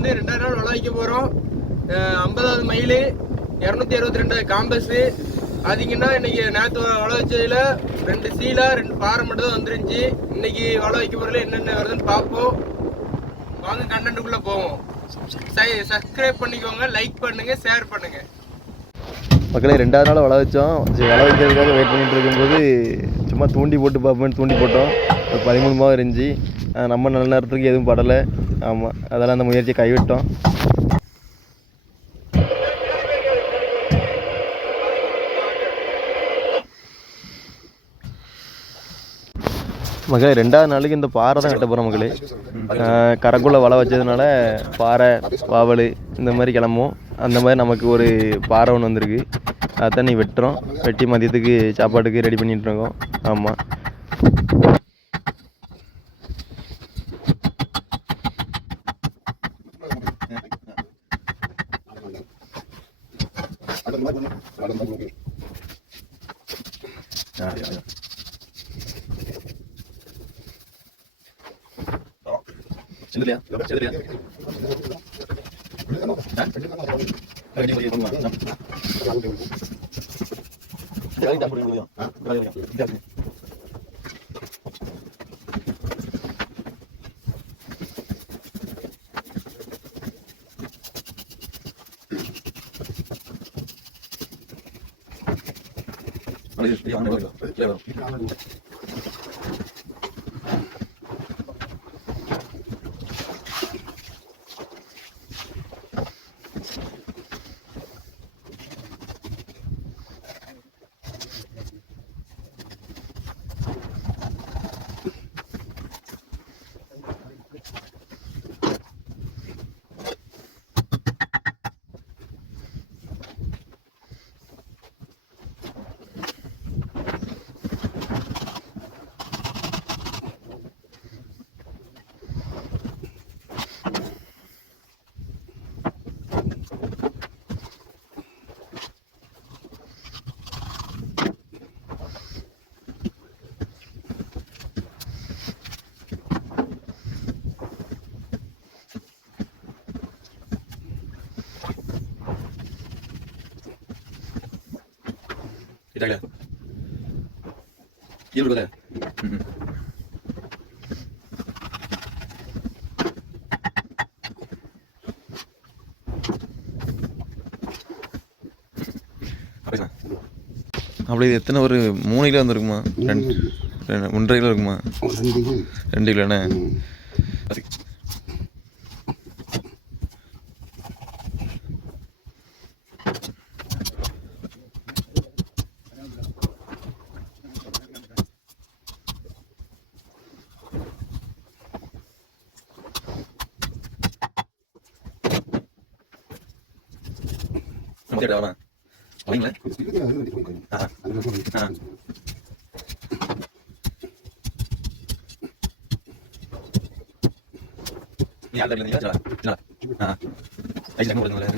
வந்து 2வது நாள் வள வைக்க போகிறோம். 50வது மைலு 262 காம்பஸு. பார்த்தீங்கன்னா இன்னைக்கு நேற்று வள வச்சதில் 2 சீலா 2 பாறை மட்டும் தான் வந்துருந்துச்சு. இன்னைக்கு வள வைக்க போகிறதுல என்னென்ன வருதுன்னு பார்ப்போம். வாங்க கண்டென்ட்டுக்குள்ளே போவோம். சப்ஸ்கிரைப் பண்ணிக்கோங்க, லைக் பண்ணுங்க, ஷேர் பண்ணுங்க. மக்களே 2வது நாள் வள வச்சோம். வள வைக்கிறதுக்காக வெயிட் பண்ணிட்டு இருக்கும்போது சும்மா தூண்டி போட்டு பார்ப்போம்னு தூண்டி போட்டோம். ஒரு 13 மாவு இருந்துச்சு. நம்ம நல்ல நேரத்துக்கு எதுவும் படலை. ஆமாம், அதெல்லாம் அந்த முயற்சியை கைவிட்டோம். மக்களே 2வது நாளுக்கு இந்த பாறை தான் கட்ட போகிறோம் மக்களே. கரைக்குள்ளே வள வச்சதுனால பாறை வாவல் இந்த மாதிரி கிளம்பும். அந்த மாதிரி நமக்கு ஒரு பாறை ஒன்று வந்திருக்கு. அதான் நீ வெட்டுறோம். வெட்டி மதியத்துக்கு சாப்பாட்டுக்கு ரெடி பண்ணிகிட்டு இருக்கோம். ஆமாம், செல்லுறியா செல்லுறியா Kita lihat. Iya betul ya. அப்படி எத்தனை ஒரு 3 கிலோ வந்துருக்குமா? 1.5 கிலோ இருக்குமா? 2 கிலோண்ணே. Tidak paling lah. Ini ada lagi jalan. Jalan. Ayo jangan mulai.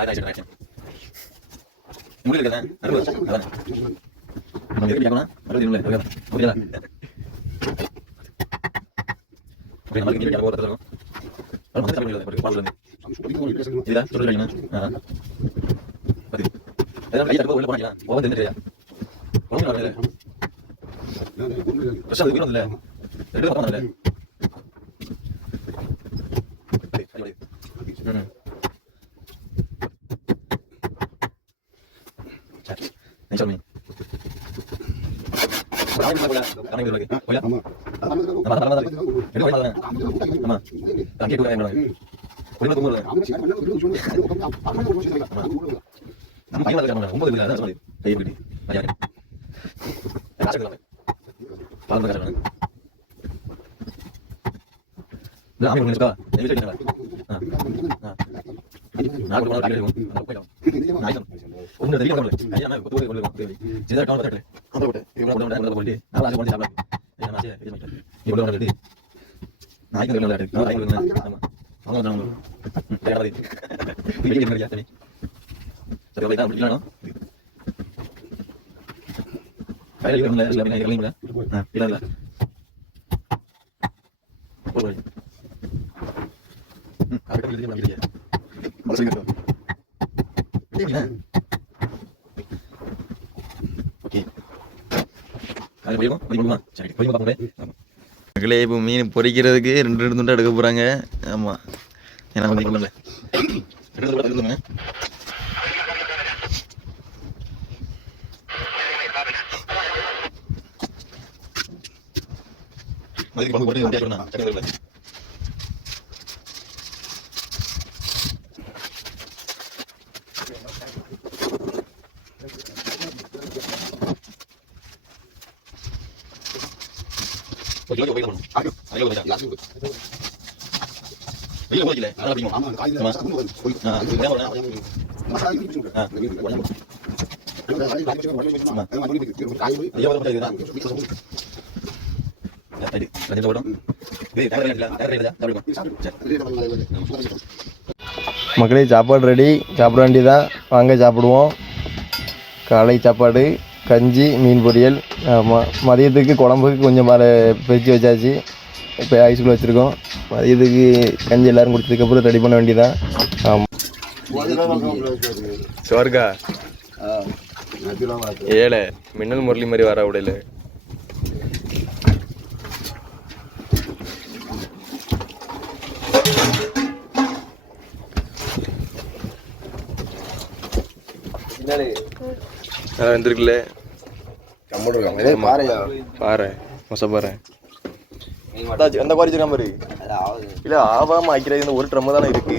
Ada aja. Mulai kan? Ada. Mulai dia mana? Ada di mulai. Mulai lah. Oke, nama lagi dia apa terus? Kalau kita mulai pergi palu ni. Tidak, terus lagi mana? Ada lagi ada boleh pernah jalan. Bawa dengan dia. Bawa dengan dia. Terus ada bilang dia. Dia apa nama dia? Ini cermin. Berani boleh. Berani boleh. Boleh. Nama. Ini mana? Nama. Tangki dua yang mana? Boleh tunggu dulu. Nama ayo lagi mana? Umur bila ada sekali. Kayak begini. Banyak. Rasa kalau. Paling banyak mana? Dah ambil ni sudah. Ini bisa kita. Nah, aku mana lagi ni? Nah, itu. Umur dari mana? Ayah mana? Betul betul betul. Jadi tahun berapa? Tahun berapa? Ini udah boleh. Nah, lagi boleh siapa? Ini masih. Ini boleh orang jadi. Nah, itu boleh ada. Nah, itu boleh. Sama. Kamu jangan dulu. Jangan lagi. Ini jadi kerja ni. Satu kali dah berjalan, no? Kaya juga mulai sudah naik kali boleh. Nah, bila. Boleh. Apa மக்களே இப்போ மீன் பொரிக்கிறதுக்கு ரெண்டு துண்டா எடுக்க போறாங்க. ஆமா ஏன்னா வந்து மதிக்கு பங்கு போட்டு வண்டியா சொன்னா சக்கரை Yo voy a ir a Ayo voy a ir a Ayo voy a ir a Ahora primo. மக்களே சாப்பாடு ரெடி, சாப்பிட வேண்டியதான். வாங்க சாப்பிடுவோம். காலை சாப்பாடு கஞ்சி மீன் பொரியல். ஆமாம், மதியத்துக்கு குழம்புக்கு கொஞ்சம் பிரித்து வச்சாச்சு. இப்போ ஐஸ்குள்ளே வச்சுருக்கோம். மதியத்துக்கு கஞ்சி எல்லோரும் குடிச்சதுக்கப்புறம் ரெடி பண்ண வேண்டியதான். ஆமாம், சோர்கா ஏழை மின்னல் முரளி மாதிரி வர உடையில வந்துருக்குல்ல பாரு மொசப்பாரு எந்த குவாரி வச்சிருக்காம பாரு. இல்ல ஆவாம ஆக்கிறது இந்த ஒரு ட்ரம் தானே இருக்கு.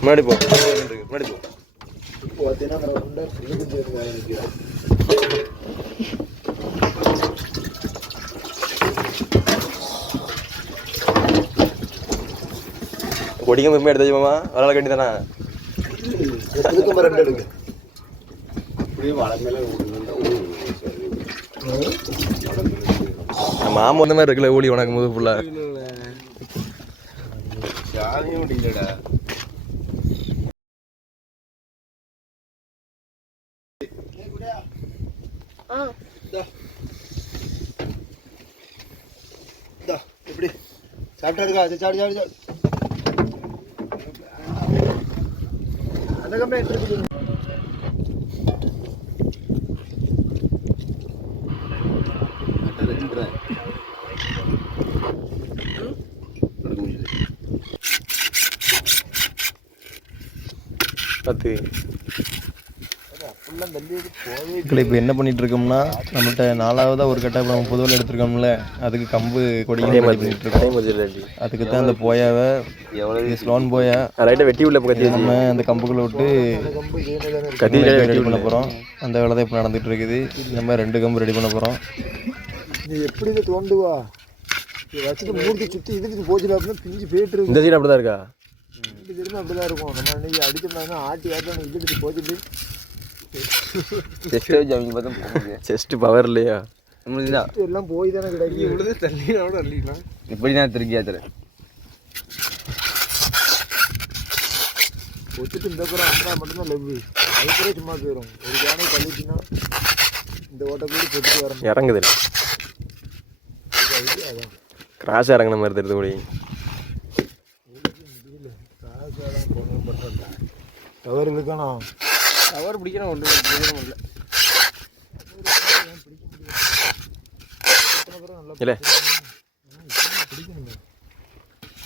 முன்னாடி போ, முன்னாடி போ. கொடிங்க பெருமை எடுத்தாச்சு மாமா, வரலாறு கட்டி தானே. மாமா வந்த மாதிரி இருக்குல்ல ஊழி உனக்கு முது ஃபுல்லா முடியலடா. எப்படி சாப்பிட்டா சாடி சாடி சாடி அந்த கம்பெனி எடுத்துருக்கு. இப்போ என்ன பண்ணிட்டு இருக்கோம்னா, நம்மகிட்ட 4ஆவதா ஒரு கட்டை நம்ம புதுவில் எடுத்துருக்கோம்ல, அதுக்கு கம்பு கொடிங்க பண்ணிட்டு இருக்கோம். அதுக்கு தான் அந்த போயாவை ஸ்லோன் போயா ரைட்டாக வெட்டி உள்ள பக்கத்தில் நம்ம அந்த கம்புக்குள்ளே விட்டு கத்தி ரெடி பண்ண போகிறோம். அந்த வேலை தான் இப்போ நடந்துகிட்டு இருக்குது. நம்ம 2 கம்பு ரெடி பண்ண போகிறோம். எப்படி தோண்டுவா வச்சுட்டு மூர்த்தி சுற்றி இதுக்கு போச்சுல அப்படின்னா பிஞ்சு போயிட்டு இருக்கு. இந்த சைடு அப்படி தான் இருக்கா? இந்த சைடுமே அப்படி தான் இருக்கும். நம்ம இன்னைக்கு அடிச்சோம்னா ஆட்டி ஆட்டி இதுக்கு போச்சுட்டு செஸ்ட் பவர் இல்லையா? எல்லாம் போய் தானே கிடையாது. தள்ளினா இப்படி தான் திருக்கி ஆத்துற வச்சுட்டு இந்த புறம் அண்ணா மட்டும்தான் லெவ்வு. அதுக்குறே சும்மா போயிடும். ஒரு கேனை தள்ளிச்சுன்னா இந்த ஓட்டை போய் பொத்துட்டு வர இறங்குது. கிராஸ் இறங்கின மாதிரி தெரியுது கூட. டவர் இருக்கணும், டவர் பிடிக்கணும். ஒன்றும் இல்லை இல்லை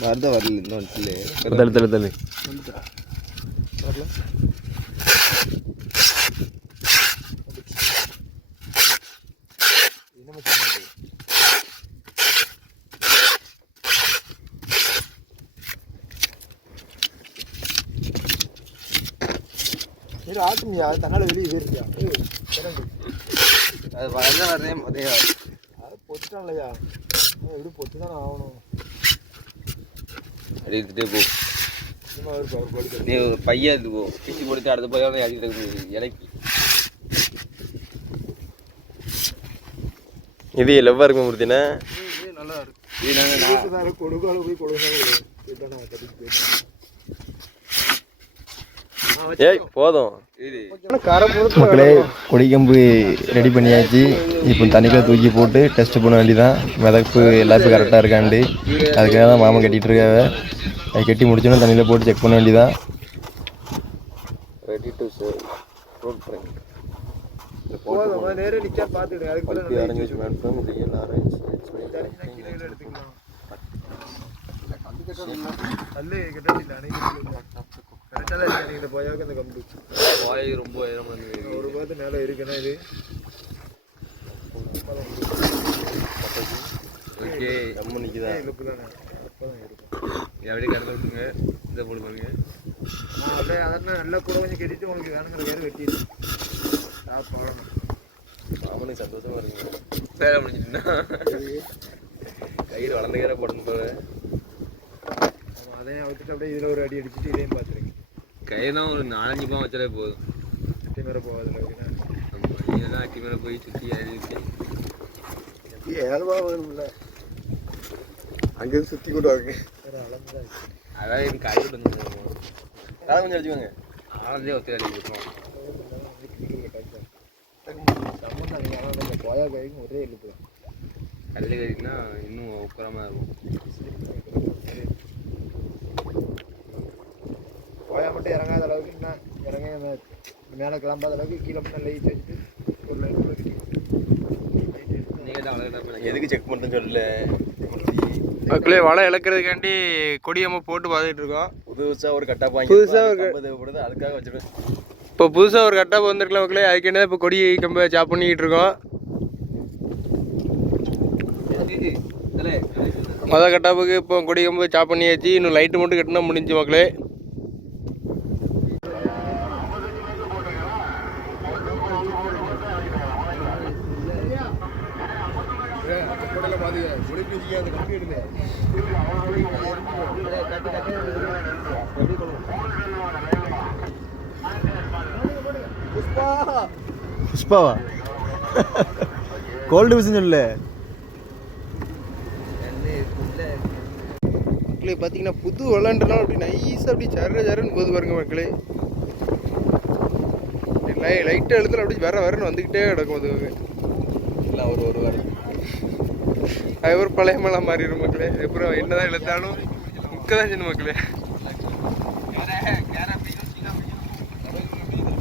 வரதான் வரல. இன்னும் தள்ளு தள்ளு தள்ளு வரல. என்னமே சொன்னாது சரி ஆட்டுமியா, தன்னால வெளியே போயிருக்கியா? அது வரதான் வரேன். அது பொத்துட்டான் இல்லையா? எப்படி பொத்து தானே ஆகணும். அடி எடுத்துகிட்டே போ. நீ பையன் எடுத்து போ. பிச்சு கொடுத்து அடுத்த பையன் அடிக்கிறது இலைக்கு. இது லெவ்வா இருக்கும் மூர்த்தினா நல்லா இருக்கு. கொடுக்கால போய் கொடுங்க ஏய் போதும் மக்களே கொடிக்கம்பு ரெடி பண்ணியாச்சு. இப்போ தண்ணிக்குள்ள தூக்கி போட்டு டெஸ்ட் பண்ண வேண்டியதான் மிதப்பு எல்லாருக்கும் கரெக்டாக இருக்காண்டு. அதுக்காக தான் மாமா கட்டிகிட்டு இருக்காங்க. அது கட்டி முடிச்சோன்னா தண்ணியில் போட்டு செக் பண்ண வேண்டியதான். Ready to save road print நேரே நிற்க பார்த்துக்கிடுங்க. அதுக்கு ஆரஞ்சு மேட்ஃபார்ம் ரியல் ஆரஞ்சு எடுத்துக்கலாம். அல்ல கிட்ட கரெக்டாக போயாவுக்கு அந்த கம்பு வாய் ரொம்ப ஒரு பார்த்து மேலே இருக்குன்னா இது ஓகே நம்ம நிற்கிதா இழுப்பு தானே அப்போ தான் இருக்கும். அப்படியே கறந்து விட்டுங்க. இதை போட்டு பாருங்க. அப்படியே அதெல்லாம் நல்லா கூட கொஞ்சம் கட்டிட்டு உங்களுக்கு வேணுங்கிற வேறு வெட்டிடு போகணும். அவனுக்கு சந்தோஷமா இருக்குங்க. வேலை முடிஞ்சிட்டுன்னா கையில் வளர்ந்த கீரை போடணும் போல. அதையும் வச்சுட்டு அப்படியே இதில் ஒரு அடி அடிச்சுட்டு இதையும் பார்த்துருங்க. கையை தான் ஒரு 4-5 பாவம் வச்சாலே போதும். சுற்றி மேலே போகாதுல்ல அப்படின்னா நீங்கள்லாம் அட்டி மேலே போய் சுற்றி அழிச்சு 7 ரூபா வேணும்ல. அங்கேருந்து சுற்றி கொண்டு வாங்க. வேறு அளந்துதான் அதான் எனக்கு காய் விட்டு வந்து காலை கொஞ்சம் அடிச்சுக்கோங்க. ஆனந்தே ஒத்தி அடிக்கிறோம். சம்மந்தம் நீங்கள் ஆனால் அந்த போயா கைக்கும் ஒரே இழுப்பு தான். கல் கறினா இன்னும் உக்கரமாக இருக்கும். போயா மட்டும் இறங்காத அளவுக்கு என்ன இறங்க மேலே கிளம்பாத அளவுக்கு கீழே மட்டும் லைட் வச்சுட்டு ஒரு லைட் நீங்கள் தான் அழகாக எதுக்கு செக் பண்ணுறேன்னு சொல்லல. மக்களே வலை இழக்கிறதுக்காண்டி கொடியம்மா போட்டு பார்த்துட்டு இருக்கோம். புதுசாக ஒரு கட்டா வாங்கி புதுசாக ஒரு தேவைப்படுது, அதுக்காக வச்சுருவேன். இப்போ புதுசாக ஒரு கட்டாப் வந்துருக்கலாம் மக்களே. அதுக்காண்டி தான் இப்போ கொடி கம்பை சாப் பண்ணிக்கிட்டு இருக்கோம். மொதல் கட்டாப்புக்கு இப்போ கொடி கம்பு சாப் பண்ணியாச்சு. இன்னும் லைட்டு மட்டும் கட்டினா முடிஞ்சு மக்களே. புஷ்பாவா கோல்டு விஷயம் சொல்லு. மக்களே பார்த்தீங்கன்னா புது விளாண்டுலாம் அப்படி நைஸாக அப்படி சரன்னு போது பாருங்க மக்களே. லைட்டு எழுத்துல அப்படி வரன்னு வந்துக்கிட்டே கிடக்கும். அது இல்லை ஒரு வாரம் அது ஒரு பழைய மலை மாறிடும் மக்களே. அப்புறம் என்னதான் இழுத்தாலும் முக்க தான் செய்யணும் மக்களே.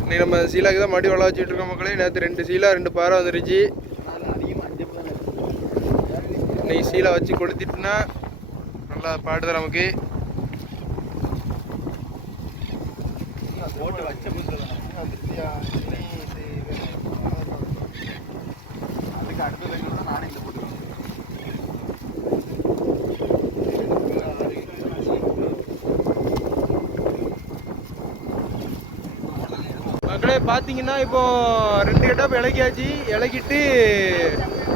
இன்னைக்கு நம்ம சீலாக்கு தான் மடி வள வச்சுட்டு இருக்கோம் மக்களே. நேற்று 2 சீலா 2 பாறை வந்துருச்சு. இன்னைக்கு சீலா வச்சு கொடுத்துட்டுனா நல்லா பாடுதான் நமக்கு. மக்களே பார்த்தீங்கன்னா இப்போ 2 கட்டாப் இலக்கியாச்சு. இலக்கிட்டு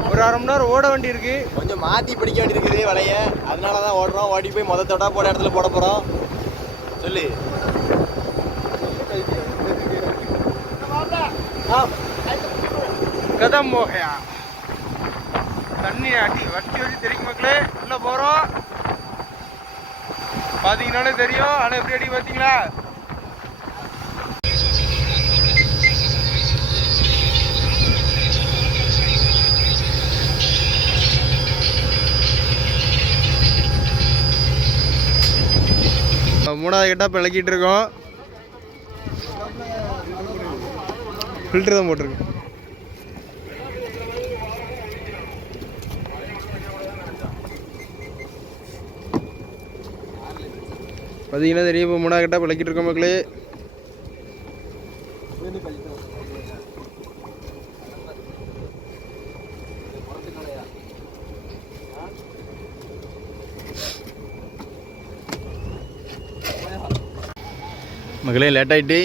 ஒரு 1/2 மணி நேரம் ஓட வேண்டி இருக்கு. கொஞ்சம் மாற்றி பிடிக்க வேண்டியிருக்குது வலைய. அதனால தான் ஓடுறோம். ஓடி போய் மொதல் தொட்டா போட இடத்துல போட போகிறோம். சொல்லு கதம் போகையா தண்ணி அடி வட்டி வச்சு தெரியும் மக்களே. உள்ள போகிறோம் பார்த்தீங்கன்னாலே தெரியும். ஆனால் எப்படி அடி பார்த்தீங்களா? மூணாவது கட்டாப் இலக்கிட்டு இருக்கோம். ஃபில்டர் தான் போட்டிருக்கு. பார்த்தீங்கன்னா தெரியும். இப்போ 3ஆவது கட்டாப் இலக்கிட்டு இருக்கோம் மக்களே. மக்களே லேட் ஆகிட்டு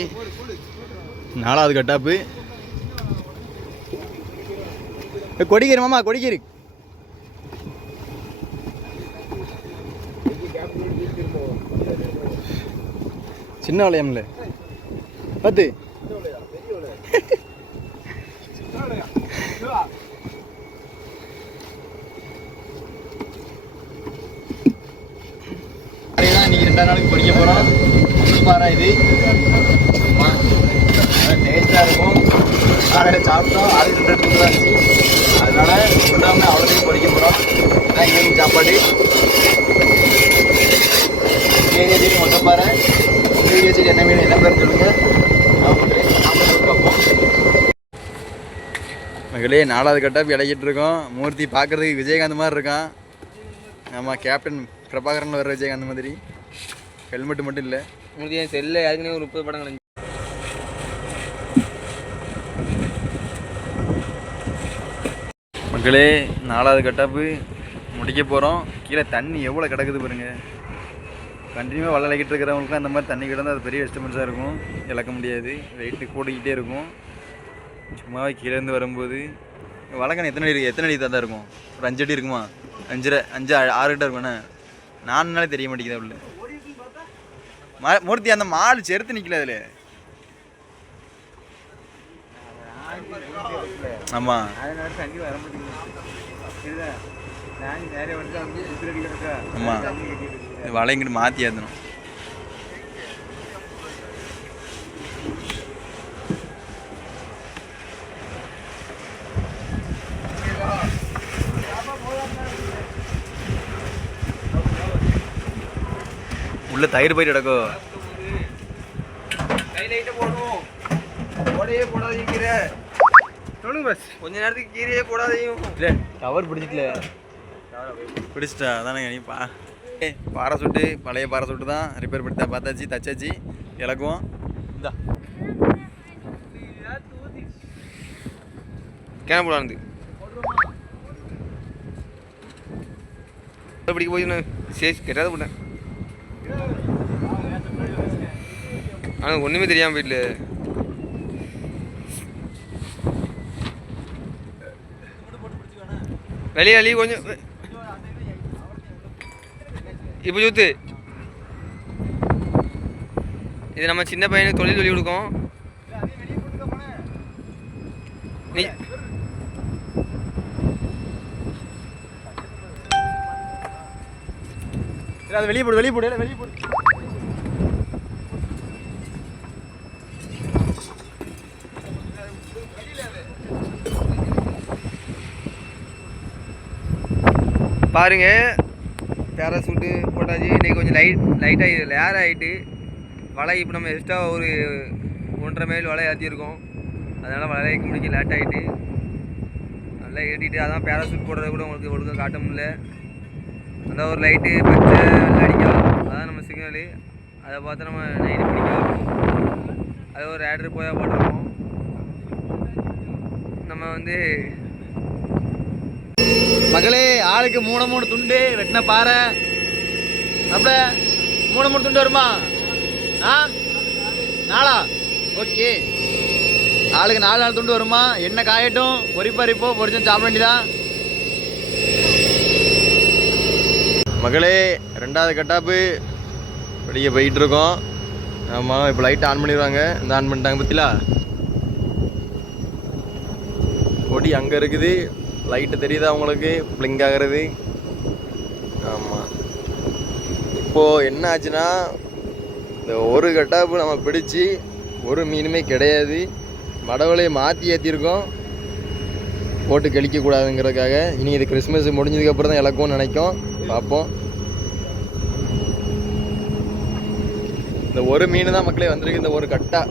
4வது கட்டாப்பு. கொடிக்கீரை மாமா கொடிக்கீரை சின்ன வளையம்ல 10 இன்னைக்கு 2ஆவது நாளுக்கு படிக்க போகிறோம். பாரா இது டேஸ்ட்டாக இருக்கும். காலையில் சாப்பிட்டோம், ஆளுக்கு 2 இடத்துல தான் இருந்துச்சு. அதனால சொல்லாமல் அவ்வளோதையும் பொறிக்க போகிறோம். நான் ஈவினிங் சாப்பாடு ஏரியா சைடு மொத்தம் பாரு. உங்கள் ஏரியா சைடு என்ன மீன் என்ன பேர் சொல்லுங்கள். நான் பண்ணுறேன், நாம பார்ப்போம். மகளே 4வது கட்டப் இறக்கிட்டு இருக்கோம். மூர்த்தி பார்க்குறதுக்கு விஜயகாந்த் மாதிரி இருக்கான். ஆமாம், கேப்டன் பிரபாகரன் வர விஜயகாந்த் மாதிரி. ஹெல்மெட் மட்டும் இல்லை. மூர்த்தி என் செல்லில் ஏற்கனவே ஒரு 30 படம் கலைஞ்சு. மக்களே 4வது கட்டாப்பு முடிக்க போகிறோம். கீழே தண்ணி எவ்வளோ கிடக்குது பாருங்கள். கண்டினியூவாக வலை இலக்கிட்டு இருக்கிறவங்களுக்கும் அந்த மாதிரி தண்ணி கிடந்தால் அது பெரிய டிஸ்டர்பன்ஸாக இருக்கும். இழக்க முடியாது, வெயிட்டு கூட்டிக்கிட்டே இருக்கும். சும்மாவே கீழேருந்து வரும்போது வலைக்கணை எத்தனை அடி தான் இருக்கும்? ஒரு 5 அடி இருக்குமா? 5 6 கிட்ட இருக்குண்ணே. 4 நாளே தெரிய மாட்டேங்குது. உள்ள மூர்த்தி அந்த மாடு செருத்து நிற்கல அதில். ஆமாம், ஆமாம், வலை இங்கிட்டு மாற்றி ஏற்றணும். உள்ள தயிர் போயிட்டு கிடக்கும். சொல்லுங்க பஸ், கொஞ்ச நேரத்துக்கு கீரையே போடாதையும். இல்லை கவர் பிடிச்சிக்கல, பிடிச்சிட்டா தானே நீப்பா. பாராசூட்டு பழைய பாராசூட்டு தான் ரிப்பேர் பண்ணி தான் பார்த்தாச்சு, தச்சாச்சு, இலக்குவோம். இந்தா கேனப்படாது பிடிக்க போய் நான் சேஸ் கெட்டாத போட்டேன். ஆனால் ஒன்றுமே தெரியாமல் வீட்டில் வெளியே கொஞ்சம் இப்போ சுத்து. இது நம்ம சின்ன பையனுக்கு தொழில் சொல்லி கொடுக்கோம். நீ அது வெளியே போடு, வெளியே போடு, வெளியே போடு. பாருங்க, பேராசூட்டு போட்டாச்சு. இன்றைக்கி கொஞ்சம் லைட்டாக லேர் ஆகிட்டு வலை இப்போ நம்ம எக்ஸ்ட்ரா ஒரு 1.5 மைல் வலை ஏற்றிருக்கோம். அதனால் வலை வைக்க முடிக்க லேட் ஆகிட்டு நல்லா ஏற்றிட்டு அதான் பேராசூட் போடுறத கூட உங்களுக்கு ஒழுங்காக காட்ட முடியல. அதான் ஒரு லைட்டு பச்சை வெள்ளை அடிக்கும், அதான் நம்ம சிக்னலு. அதை பார்த்து நம்ம நைட்டு பிடிக்கும். அதை ஒரு ரேடர் போய் போட்டிருக்கோம். நம்ம வந்து மகளே ஆளுக்கு 3 துண்டு வெட்டின பாறை. அப்ப 3 துண்டு வருமா? 4 ஓகே. ஆளுக்கு 4 துண்டு வருமா? என்ன காயட்டும், பொறிப்பறிப்போ பொறிச்சும் சாப்பிட வேண்டியதான். மகளே 2வது கட்டாப்பு படிக்க போயிட்டு இருக்கோம். ஆமாம், இப்போ லைட் ஆன் பண்ணிடுவாங்க. இந்த ஆன் பண்ணிட்டாங்க பத்திலா. கொடி அங்கே இருக்குது, லைட்டு தெரியுதா உங்களுக்கு பிளிங்க் ஆகிறது? ஆமாம். இப்போது என்ன ஆச்சுன்னா, இந்த ஒரு கட்டாப்பு நம்ம பிடிச்சி ஒரு மீனுமே கிடையாது. மடவலையை மாற்றி ஏற்றிருக்கோம், போட்டு கழிக்கக்கூடாதுங்கிறதுக்காக. இனி இது கிறிஸ்மஸ் முடிஞ்சதுக்கப்புறம் தான் இலக்கும்னு நினைக்கும். பார்ப்போம். இந்த ஒரு மீன் தான் மக்களே வந்திருக்கு. இந்த ஒரு கட்டா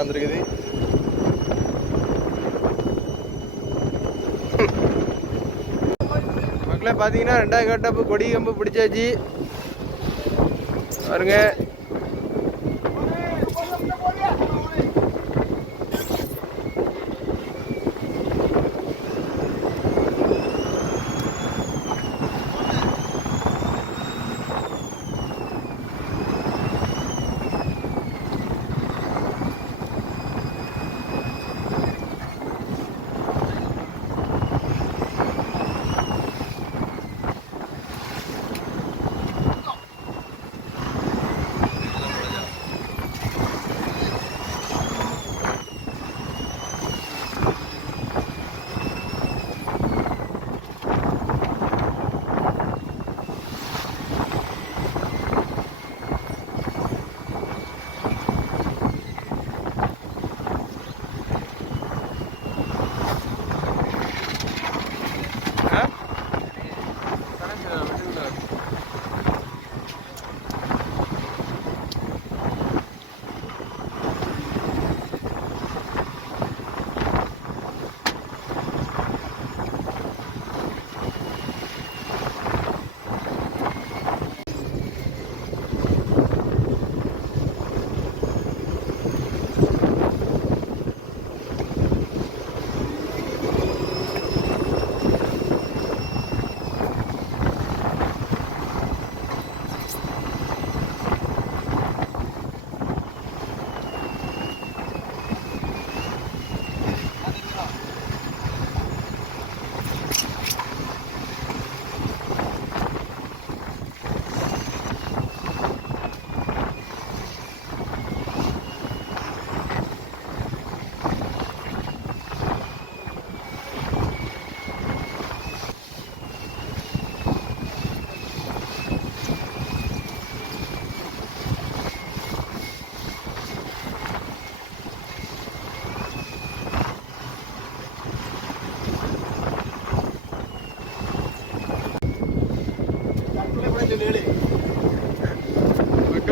வந்திருக்குது. மக்களே பார்த்தீங்கன்னா 2வது கட்டப்பு கொடி கம்பு பிடிச்சாச்சு பாருங்க.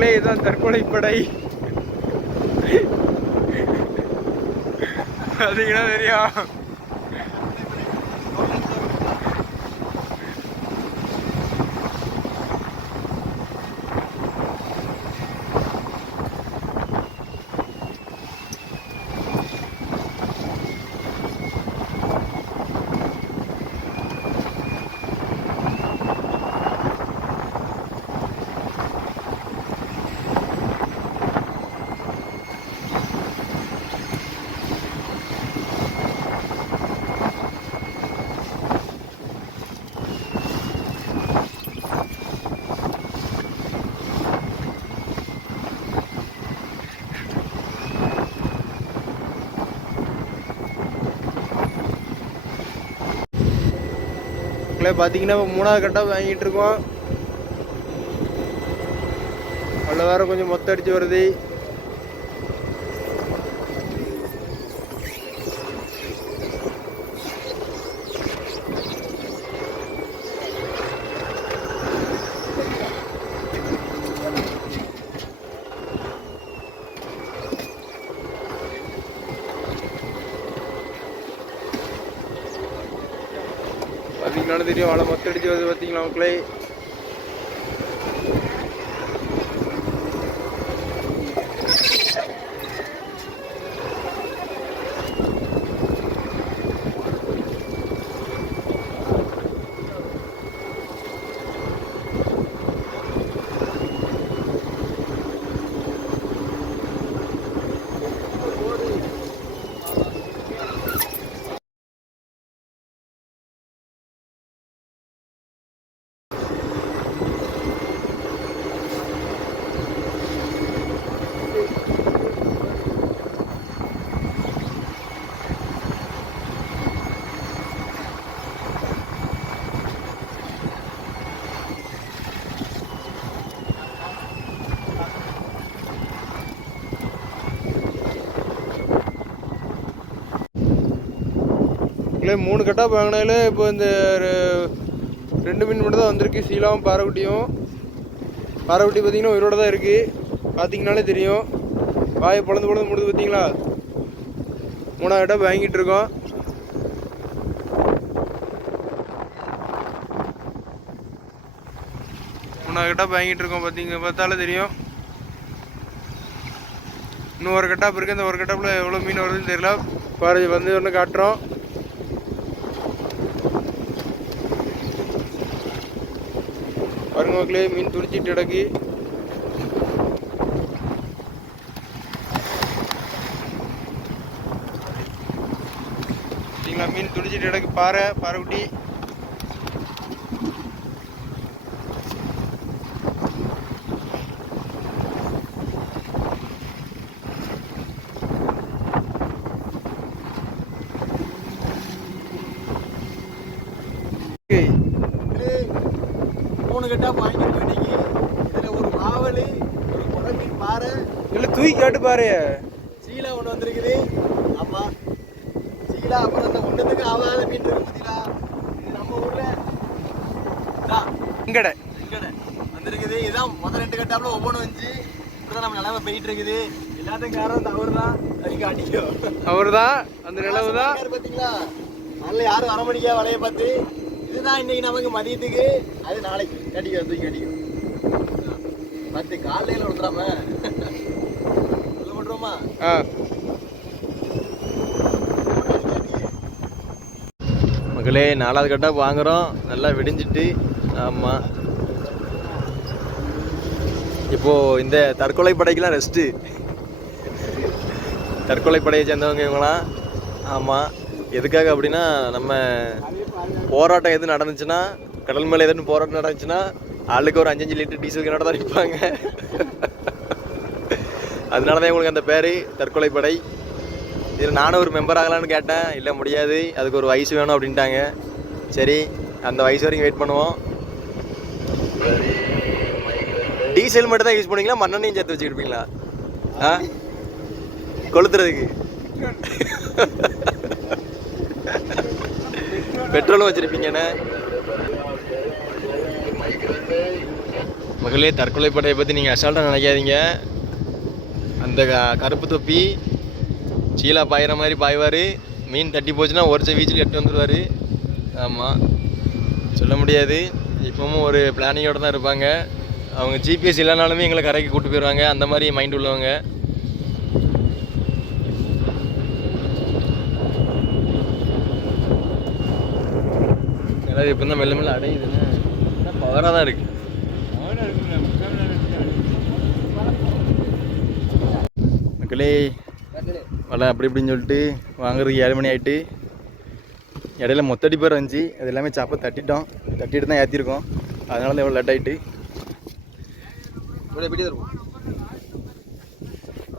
மக்களே இதுதான் தற்கொலை படை. பார்த்தீங்கன்னா தெரியும். பார்த்தீங்கன்னா 3வது கட்டாக வாங்கிட்டு இருக்கோம். அதில் வேற கொஞ்சம் மொத்தம் அடிச்சு வருது. பார்த்தீங்கன்னாலும் தெரியும் வலை மொத்தம் அடிச்சு வருது. பார்த்தீங்களா மக்களே, மக்களே 3 கட்டாக வாங்கினால இப்போ இந்த 2 மீன் மட்டும் தான் வந்திருக்கு. சீலாவும் பாறைக்குட்டியும். பாறைக்குட்டி பார்த்தீங்கன்னா உயிரோட தான் இருக்குது. பார்த்தீங்கன்னாலே தெரியும். வாயை பொழந்து முடிது. பார்த்தீங்களா, 3வது கட்டாக வாங்கிட்டு இருக்கோம். பார்த்தாலே தெரியும். இன்னும் ஒரு கட்டாப் இருக்குது. அந்த ஒரு கட்டாப்பில் எவ்வளோ மீன் வருதுன்னு தெரியல. பாரு வந்து ஒன்று காட்டுறோம். பாருங்க மக்களே, மீன் துடிச்சிட்டு கிடக்கு. சரிங்களா, மீன் துடிச்சிட்டு கிடக்கு. பாறைக்குட்டி. தூக்கி காட்டு பாரு. சீலா ஒன்று வந்திருக்குது. ஆமா, சீலா. அப்புறம் அந்த ஒன்றதுக்கு ஆகாத மீன் இருக்கு பார்த்தீங்களா, இது நம்ம ஊர்ல இங்கடை வந்திருக்குது. இதுதான் முதல் 2 கட்டாப்புல ஒவ்வொன்றும் வந்துச்சு. இப்பதான் நம்ம நிலவை போயிட்டு இருக்குது. எல்லாத்துக்கும் காரணம் அவர் தான். அதுக்கு அடிக்கும் அவர் தான். அந்த நிலவு தான் பார்த்தீங்களா. அதில் யாரும் வர முடியாது வலையை பார்த்து. இதுதான் இன்னைக்கு நமக்கு மதியத்துக்கு. அது நாளைக்கு கடிக்கும். தூக்கி கடிக்கும். 10 காலையில் விழுந்துடாம சொல்ல மாட்டோமா. மக்களே 4வது கட்டாக வாங்குகிறோம். நல்லா விடிஞ்சிட்டு. ஆமாம், இப்போது இந்த தற்கொலை படைக்கெலாம் ரெஸ்ட்டு. தற்கொலை படையை சேர்ந்தவங்க இவங்களாம். ஆமாம், எதுக்காக அப்படின்னா, நம்ம போராட்டம் எது நடந்துச்சுன்னா, கடல் மேலே எதுன்னு போராட்டம் நடந்துச்சுன்னா ஆளுக்கு ஒரு 5-5 லிட்டர் டீசல் கிணறு தான் இருப்பாங்க. அதனால தான் இவங்களுக்கு அந்த பேர் தற்கொலை படை. இதில் நானும் ஒரு மெம்பர் ஆகலான்னு கேட்டேன். இல்லை முடியாது, அதுக்கு ஒரு வயசு வேணும் அப்படின்ட்டாங்க. சரி, அந்த வயசு வரைக்கும் வெயிட் பண்ணுவோம். டீசல் மட்டும் தான் யூஸ் பண்ணுவீங்களா, மண்ணெண்ணையும் சேர்த்து வச்சுக்கிருப்பீங்களா? கொளுத்துறதுக்கு பெட்ரோலும் வச்சுருப்பீங்கண்ணே. மக்களே, தற்கொலை படையை பற்றி நீங்கள் அசால்ட்டாக நினைக்காதீங்க. அந்த கருப்பு தொப்பி சீலா பாயிற மாதிரி பாய்வார். மீன் தட்டி போச்சுன்னா ஒரு வீச்சில் எட்டு வந்துடுவார். ஆமாம், சொல்ல முடியாது. இப்பவும் ஒரு பிளானிங்கோடு தான் இருப்பாங்க. அவங்க ஜிபிஎஸ் இல்லைனாலுமே எங்களை கரைக்கு கூப்பிட்டு போயிடுவாங்க. அந்த மாதிரி மைண்ட் உள்ளவங்க. எல்லாரும் இப்போ தான் மெல்ல மெல்ல அடையுதுன்னு பவராக தான் இருக்குது. மக்களே, வலை அப்படி இப்படின்னு சொல்லிட்டு வாங்குறதுக்கு 7 மணி ஆகிட்டு. இடையில மொத்தடி பேர் இருந்துச்சு. அது எல்லாமே சாப்பை தட்டிட்டு தான் ஏற்றிருக்கோம். அதனால தான் எவ்வளோ லேட் ஆகிட்டு.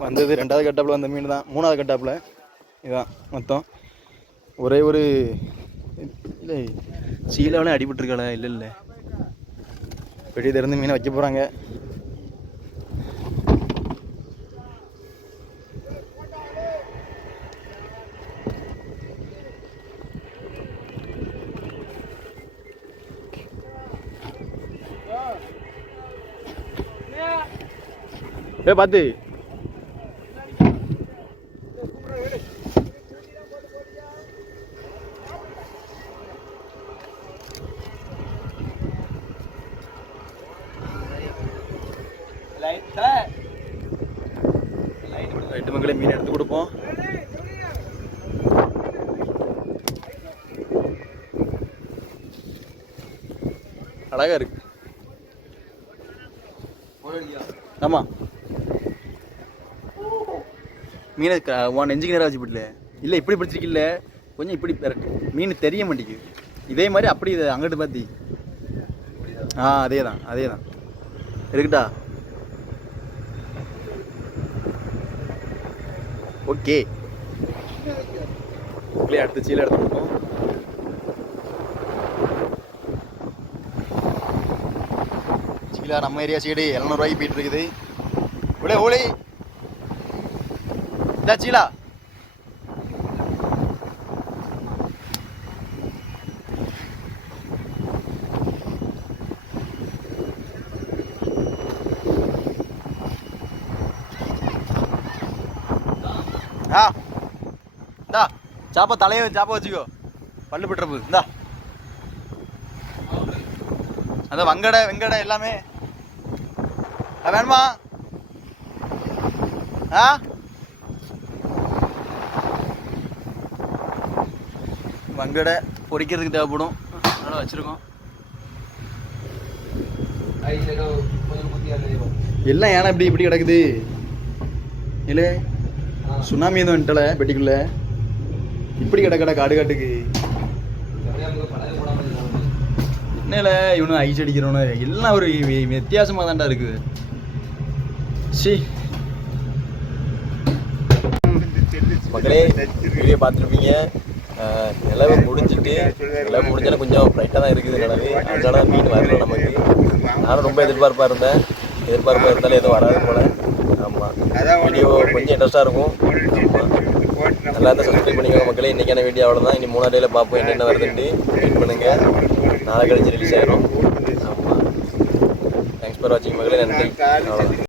வந்தது 2வது கட்டாப்பில் வந்த மீன் தான். 3வது கட்டாப்பில் இதுதான் மொத்தம். ஒரே ஒரு இல்லை சீலாவில் அடிபட்டுருக்காள? இல்லை பெரிய திறந்து மீனை வைக்க போகிறாங்க. பார்த்து லைட்டு மக்களே, மீன் எடுத்து கொடுப்போம். அழகா இருக்கு. ஆமாம், மீனை நெஞ்சுக்கு நேரம் வச்சு போடல. இல்லை இப்படி பிடிச்சிருக்கில்ல, கொஞ்சம் இப்படி பிறகு மீன் தெரிய மாட்டேங்குது. இதே மாதிரி அப்படி இதை அங்கிட்டு பார்த்தி. அதே தான் இருக்குட்டா. ஓகே, அடுத்த சீலை எடுத்து கொடுப்போம். சீலா நம்ம ஏரியா சைடு 700 ரூபாய்க்கு போயிட்டு இருக்குது. இவ்வளோ ஓலி இதா சீலா. இந்தா சாப்பா சாப்பா வச்சுக்கோ, பல்லு பெற்றப்பு. இந்தா அந்த வெங்கடை எல்லாமே வேணுமா? வங்கடை பொரிக்கிறதுக்கு தேவைப்படும், அதனால வச்சிருக்கோம். எல்லாம் ஏன்னா இப்படி கிடக்குது. இல்லை சுனாமி எதுவும் வந்துட்டல பெட்டிக்குள்ள. இப்படி கிடக்கடா காட்டுக்கு. என்னல இவனு ஐஸ் அடிக்கிறவனு எல்லாம் ஒரு வித்தியாசமாக தான்டா இருக்குது. மக்களே, வீடியோ பார்த்துருப்பீங்க. நிலவு முடிஞ்சாலும் கொஞ்சம் ப்ரைட்டாக தான் இருக்குது நிலவு. அதனால மீன் வரல நமக்கு. நானும் ரொம்ப எதிர்பார்ப்பாக இருந்தாலும் எதுவும் வராது போல. ஆமாம், வீடியோ கொஞ்சம் இன்ட்ரெஸ்ட்டாக இருக்கும். ஆமாம், நல்லா இருந்தால் சப்ஸ்கிரைப் பண்ணிக்கோங்க மக்களே. இன்றைக்கான வீடியோ அவ்வளோதான். இனி 3ஆம் டேயில் பார்ப்போம் என்னென்ன வருதுன்ட்டு. வெயிட் பண்ணுங்கள், நாளை கழிச்சு ரிலீஸ் ஆகிடும். ஆமாம், தேங்க்ஸ் ஃபார் வாட்சிங் மக்களே. நன்றி. அவ்வளோதான்.